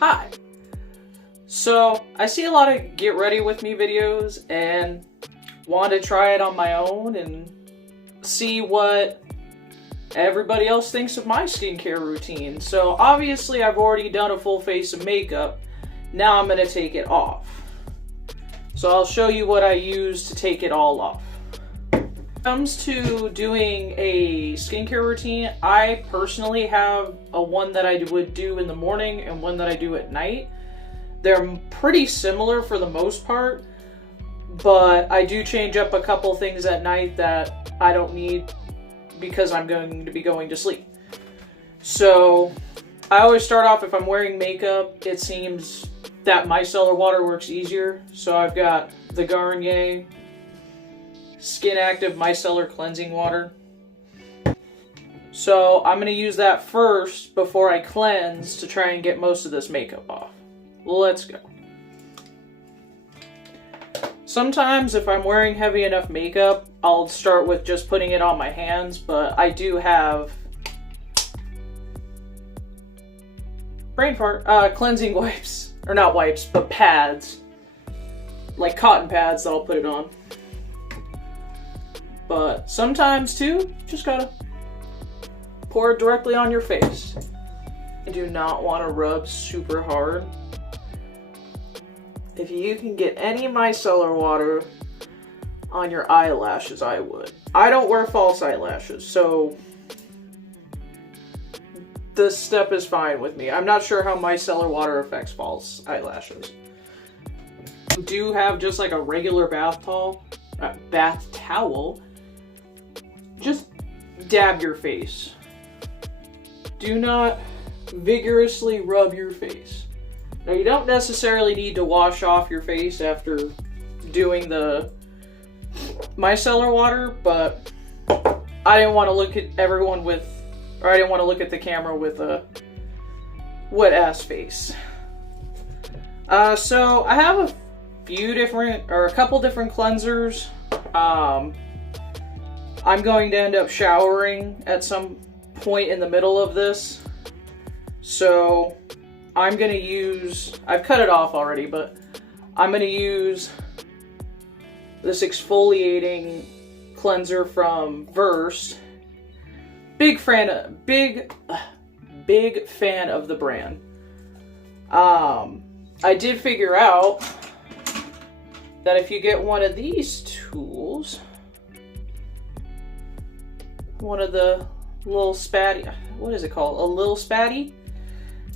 Hi! So, I see a lot of get ready with me videos and wanted to try it on my own and see what everybody else thinks of my skincare routine. So obviously I've already done a full face of makeup. Now I'm going to take it off. So I'll show you what I use to take it all off. When it comes to doing a skincare routine, I personally have one that I would do in the morning and one that I do at night. They're pretty similar for the most part, but I do change up a couple things at night that I don't need because I'm going to be going to sleep. So I always start off, if I'm wearing makeup, it seems that micellar water works easier. So I've got the Garnier Skin Active Micellar Cleansing Water. So I'm going to use that first before I cleanse to try and get most of this makeup off. Let's go. Sometimes if I'm wearing heavy enough makeup, I'll start with just putting it on my hands, but I do have cleansing wipes, or not wipes, but pads, like cotton pads that I'll put it on. But sometimes too, just gotta pour it directly on your face. I do not want to rub super hard. If you can get any micellar water on your eyelashes, I would. I don't wear false eyelashes, so this step is fine with me. I'm not sure how micellar water affects false eyelashes. You do have just like a regular bath towel. Just dab your face. Do not vigorously rub your face. Now, you don't necessarily need to wash off your face after doing the micellar water, but I didn't want to look at everyone with, or I didn't want to look at the camera with a wet ass face. So I have a couple different cleansers. I'm going to end up showering at some point in the middle of this. So I'm going to use, I've cut it off already, but I'm going to use this exfoliating cleanser from Versed. Big fan of the brand. I did figure out that if you get one of these tools, one of the little spatty, what is it called? A little spatty?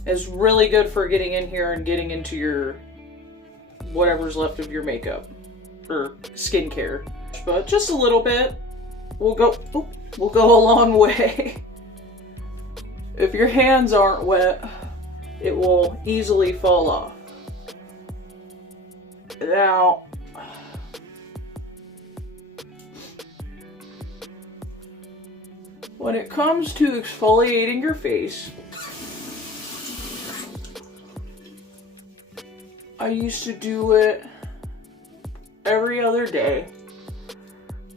Is really good for getting in here and getting into your whatever's left of your makeup or skincare. But just a little bit will go a long way. If your hands aren't wet, it will easily fall off. Now, when it comes to exfoliating your face, I used to do it every other day,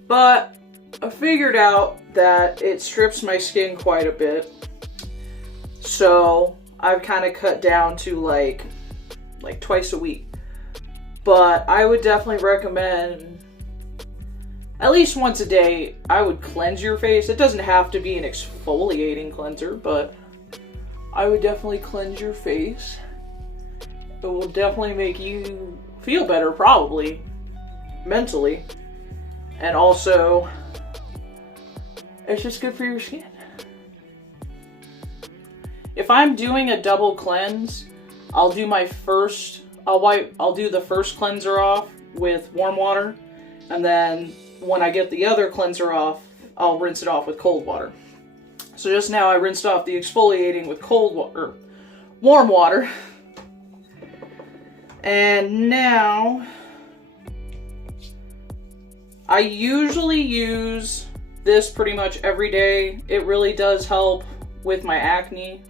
but I figured out that it strips my skin quite a bit, so I've kind of cut down to like twice a week. But I would definitely recommend at least once a day. I would cleanse your face. It doesn't have to be an exfoliating cleanser, but I would definitely cleanse your face. It will definitely make you feel better, probably, mentally. And also, it's just good for your skin. If I'm doing a double cleanse, I'll do the first cleanser off with warm water, and then when I get the other cleanser off, I'll rinse it off with cold water. So just now I rinsed off the exfoliating with warm water. And now, I usually use this pretty much every day. It really does help with my acne.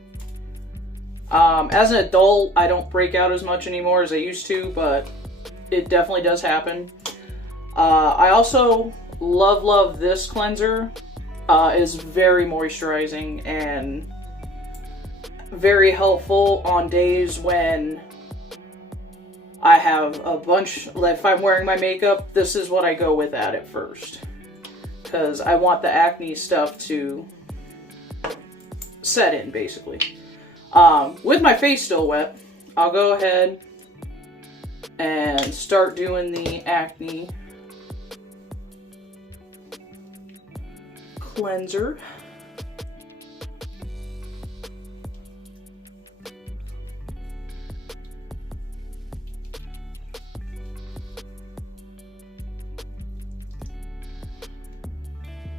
As an adult, I don't break out as much anymore as I used to, but it definitely does happen. I also love this cleanser. It is very moisturizing, and very helpful on days when I have a bunch, if I'm wearing my makeup, this is what I go with at it first. Because I want the acne stuff to set in, basically. With my face still wet, I'll go ahead and start doing the acne cleanser.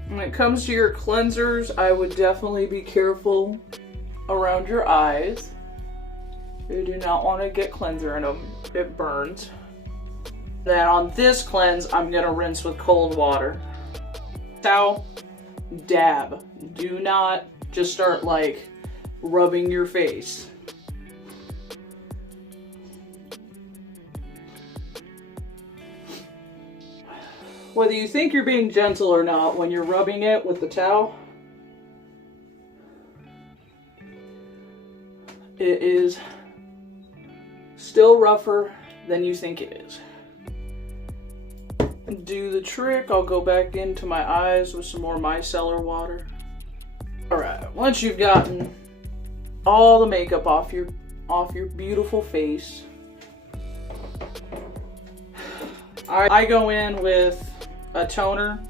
When it comes to your cleansers, I would definitely be careful around your eyes. You do not want to get cleanser in them. It burns. Then on this cleanse, I'm going to rinse with cold water. Towel, dab. Do not just start like rubbing your face. Whether you think you're being gentle or not, when you're rubbing it with the towel, it is still rougher than you think it is. Do the trick. I'll go back into my eyes with some more micellar water. Alright, once you've gotten all the makeup off your beautiful face, I go in with a toner.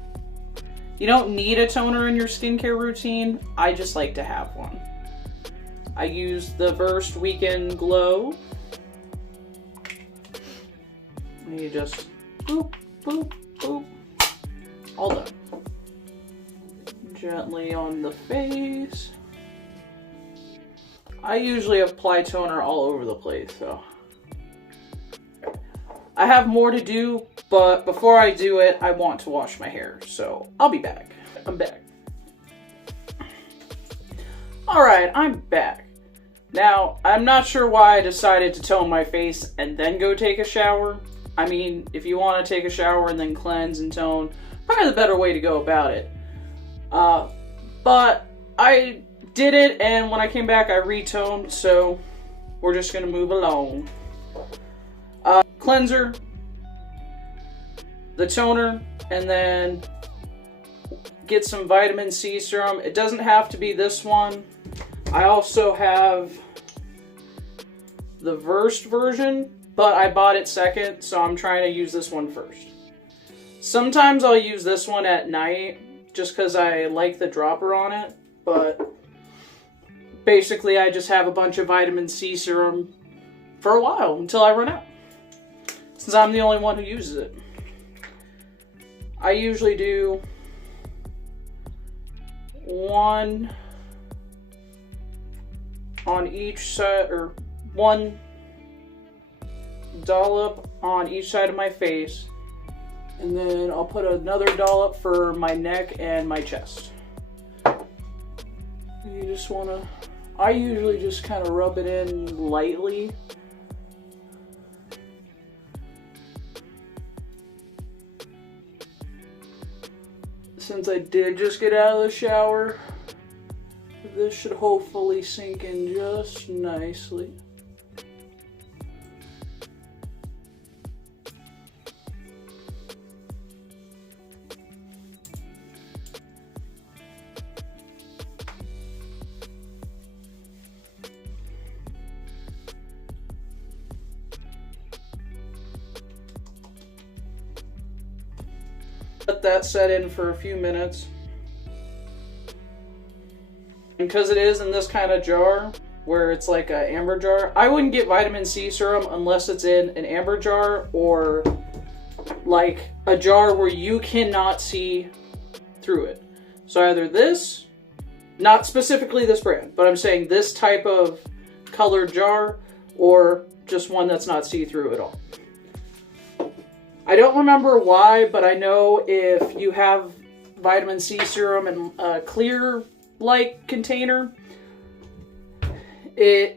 You don't need a toner in your skincare routine. I just like to have one. I use the Versed Weekend Glow. And you just boop, boop, boop. All done. Gently on the face. I usually apply toner all over the place, so. I have more to do, but before I do it, I want to wash my hair, so I'll be back. I'm back. Alright, I'm back. Now, I'm not sure why I decided to tone my face and then go take a shower. I mean, if you want to take a shower and then cleanse and tone, probably the better way to go about it. But I did it, and when I came back, I retoned, so we're just going to move along. Cleanser, the toner, and then get some vitamin C serum. It doesn't have to be this one. I also have the Versed version, but I bought it second, so I'm trying to use this one first. Sometimes I'll use this one at night just because I like the dropper on it, but basically I just have a bunch of vitamin C serum for a while until I run out, since I'm the only one who uses it. I usually do one on each side, or one dollop on each side of my face, and then I'll put another dollop for my neck and my chest. You just want to, I usually just kind of rub it in lightly. Since I did just get out of the shower, this should hopefully sink in just nicely. Let that set in for a few minutes. And because it is in this kind of jar, where it's like an amber jar, I wouldn't get vitamin C serum unless it's in an amber jar or like a jar where you cannot see through it. So either this, not specifically this brand, but I'm saying this type of colored jar, or just one that's not see-through at all. I don't remember why, but I know if you have vitamin C serum in a clear-like container, I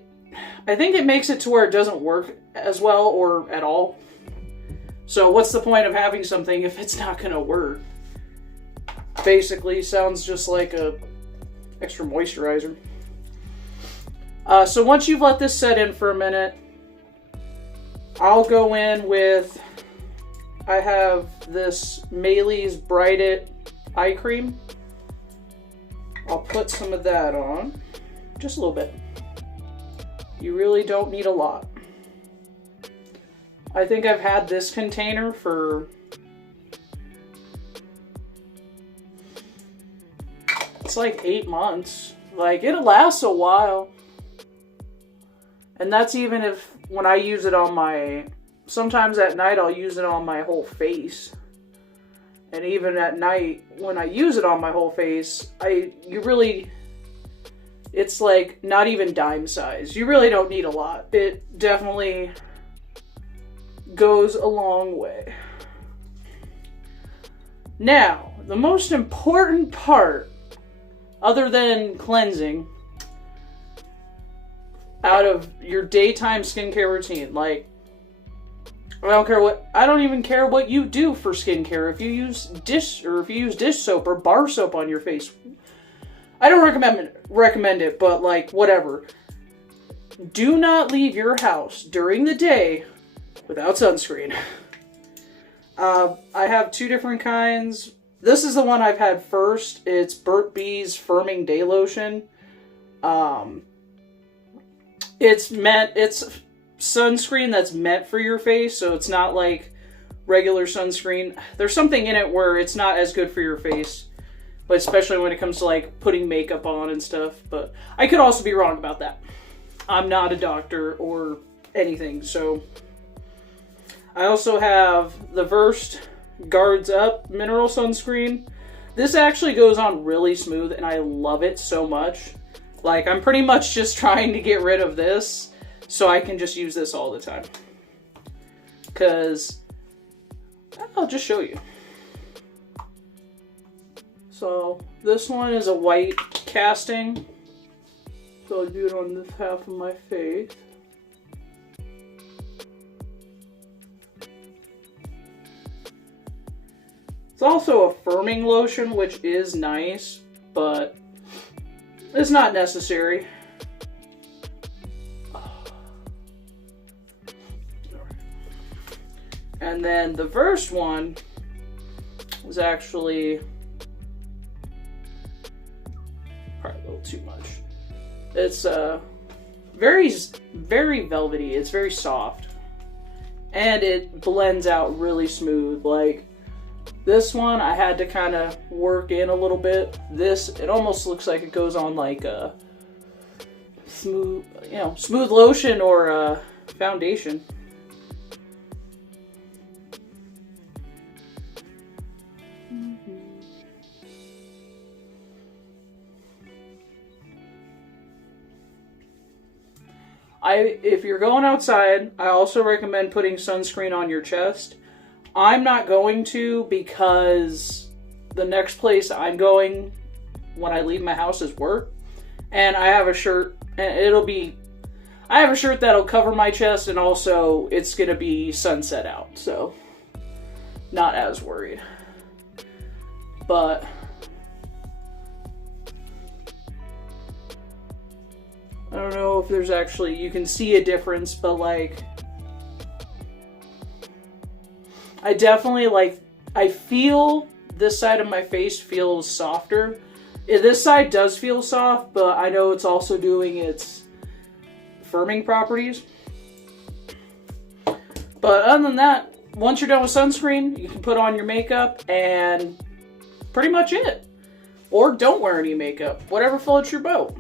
think it makes it to where it doesn't work as well or at all. So what's the point of having something if it's not going to work? Basically, sounds just like a extra moisturizer. So once you've let this set in for a minute, I'll go in with, I have this Maylee's Bright eye cream. I'll put some of that on, just a little bit. You really don't need a lot. I think I've had this container for, it's like 8 months. Like, it lasts a while. And that's even if, when I use it on my, sometimes at night I'll use it on my whole face. And even at night, when I use it on my whole face, it's like not even dime size. You really don't need a lot. It definitely goes a long way. Now, the most important part, other than cleansing, out of your daytime skincare routine, like, I don't even care what you do for skincare. If you use dish soap or bar soap on your face, I don't recommend it, but like, whatever. Do not leave your house during the day without sunscreen. I have 2 different kinds. This is the one I've had first. It's Burt's Bees Firming Day Lotion. It's sunscreen that's meant for your face, so it's not like regular sunscreen. There's something in it where it's not as good for your face, but especially when it comes to like putting makeup on and stuff. But I could also be wrong about that. I'm not a doctor or anything. So I also have the Versed Guards Up Mineral Sunscreen. This actually goes on really smooth and I love it so much. Like, I'm pretty much just trying to get rid of this so I can just use this all the time. Because, I'll just show you. So, this one is a white casting. So I'll do it on this half of my face. It's also a firming lotion, which is nice, but it's not necessary. And then the Versed one is actually probably a little too much. It's very, very velvety. It's very soft. And it blends out really smooth. Like, this one I had to kind of work in a little bit. This, it almost looks like it goes on like a smooth, smooth lotion or a foundation. If you're going outside, I also recommend putting sunscreen on your chest. I'm not going to, because the next place I'm going when I leave my house is work. And I have a shirt, and I have a shirt that'll cover my chest, and also it's going to be sunset out. So, not as worried. But I don't know if there's actually, you can see a difference, but like, I definitely I feel this side of my face feels softer. This side does feel soft, but I know it's also doing its firming properties. But other than that, once you're done with sunscreen, you can put on your makeup and pretty much it. Or don't wear any makeup, whatever floats your boat.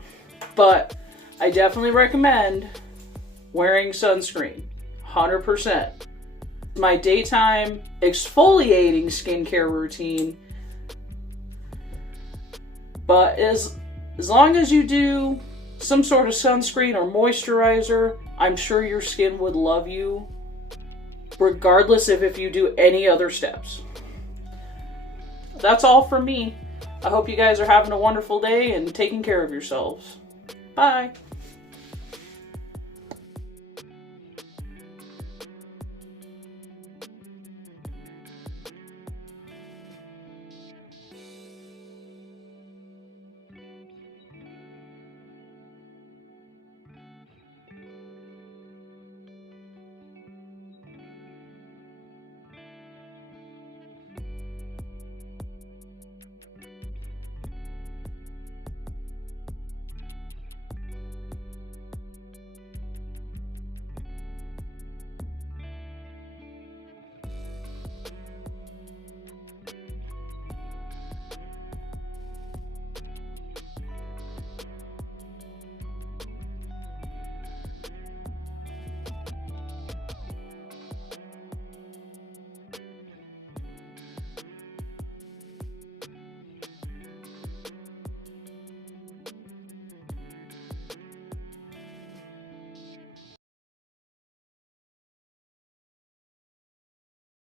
But I definitely recommend wearing sunscreen, 100%. My daytime exfoliating skincare routine. But as long as you do some sort of sunscreen or moisturizer, I'm sure your skin would love you, regardless of if you do any other steps. That's all from me. I hope you guys are having a wonderful day and taking care of yourselves. Bye.